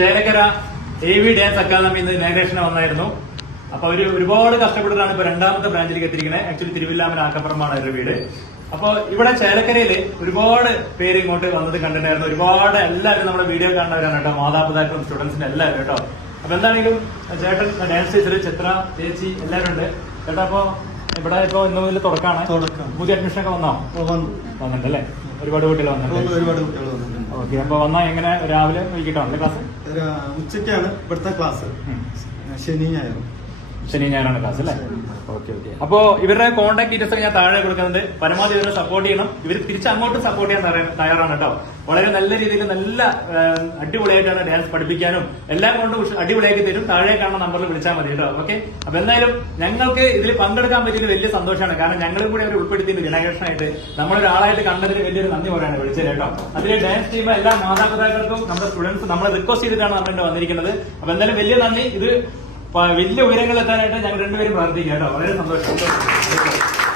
Chelakkara AV dance academy ഇന്ന് inauguration വന്നായിരുന്നു. അപ്പൊ അവര് ഒരുപാട് കഷ്ടപ്പെട്ടിട്ടാണ് ഇപ്പൊ രണ്ടാമത്തെ ബ്രാഞ്ചിലേക്ക് എത്തിയിരിക്കുന്നത്. ആക്ച്വലി തിരുവില്ലാമല ആക്കപ്പുറമാണ് അവരുടെ വീട്. അപ്പൊ ഇവിടെ ചേലക്കരയില് ഒരുപാട് പേര് ഇങ്ങോട്ട് വന്നത് കണ്ടിട്ടുണ്ടായിരുന്നു. ഒരുപാട് എല്ലാവരും നമ്മുടെ വീഡിയോ കാണുന്നവരാണ് കേട്ടോ, മാതാപിതാക്കളും സ്റ്റുഡൻസിനും എല്ലാവരും കേട്ടോ. അപ്പൊ എന്താണെങ്കിലും ചേട്ടൻ, ഡാൻസ് ടീച്ചർ, ചിത്ര ചേച്ചി എല്ലാവരും ഉണ്ട് ചേട്ടാ. അപ്പൊ ഇവിടെ ഇപ്പൊ ഇന്ന് മുതൽ തുടക്കമാണ്. പുതിയ അഡ്മിഷൻ ഒക്കെ വന്നോ? വന്നിട്ടല്ലേ? ഒരുപാട് കുട്ടികൾ വന്നിട്ടുണ്ട്. ഓക്കെ. അപ്പൊ വന്നാ എങ്ങനെ രാവിലെ വൈകിട്ടാണല്ലേ ക്ലാസ്? ഉച്ചയ്ക്കാണ് ഇവിടുത്തെ ക്ലാസ്. ശനി ഞായറാണ് ക്ലാസ് അല്ലേ? ഓക്കെ. അപ്പോ ഇവരുടെ കോൺടാക്ട് ഡീറ്റെയിൽസ് ഞാൻ താഴെ കൊടുക്കുന്നുണ്ട്. പരമാവധി ഇവരെ സപ്പോർട്ട് ചെയ്യണം. ഇവർ തിരിച്ചങ്ങോട്ടും സപ്പോർട്ട് ചെയ്യാൻ തയ്യാറാണ് കേട്ടോ. വളരെ നല്ല രീതിയിൽ നല്ല അടിപൊളിയായിട്ടാണ് ഡാൻസ് പഠിപ്പിക്കാനും എല്ലാം കൊണ്ടും അടിപൊളിയാക്കി തരും. താഴെ കാണുന്ന നമ്പറിൽ വിളിച്ചാൽ മതി കേട്ടോ. ഓക്കെ. അപ്പൊ എന്തായാലും ഞങ്ങൾക്ക് ഇതിൽ പങ്കെടുക്കാൻ പറ്റിയത് വലിയ സന്തോഷമാണ്. കാരണം ഞങ്ങളും കൂടി അവർ ഉൾപ്പെടുത്തിയിട്ട് ജനറേഷനായിട്ട് നമ്മളൊരാളായിട്ട് കണ്ടതിന് വലിയൊരു നന്ദി പറയാണ് വിളിച്ചത് കേട്ടോ. അതിൽ ഡാൻസ് ടീം എല്ലാ മാതാപിതാക്കൾക്കും നമ്മുടെ സ്റ്റുഡൻസ് നമ്മളെ റിക്വസ്റ്റ് ചെയ്തിട്ടാണ് നമ്മളിവിടെ വന്നിരിക്കുന്നത്. അപ്പൊ എന്തായാലും വലിയ നന്ദി. ഇത് വലിയ ഉയരങ്ങളിൽ എത്താനായിട്ട് ഞങ്ങൾ രണ്ടുപേരും പ്രാർത്ഥിക്കാം കേട്ടോ. വളരെ സന്തോഷം.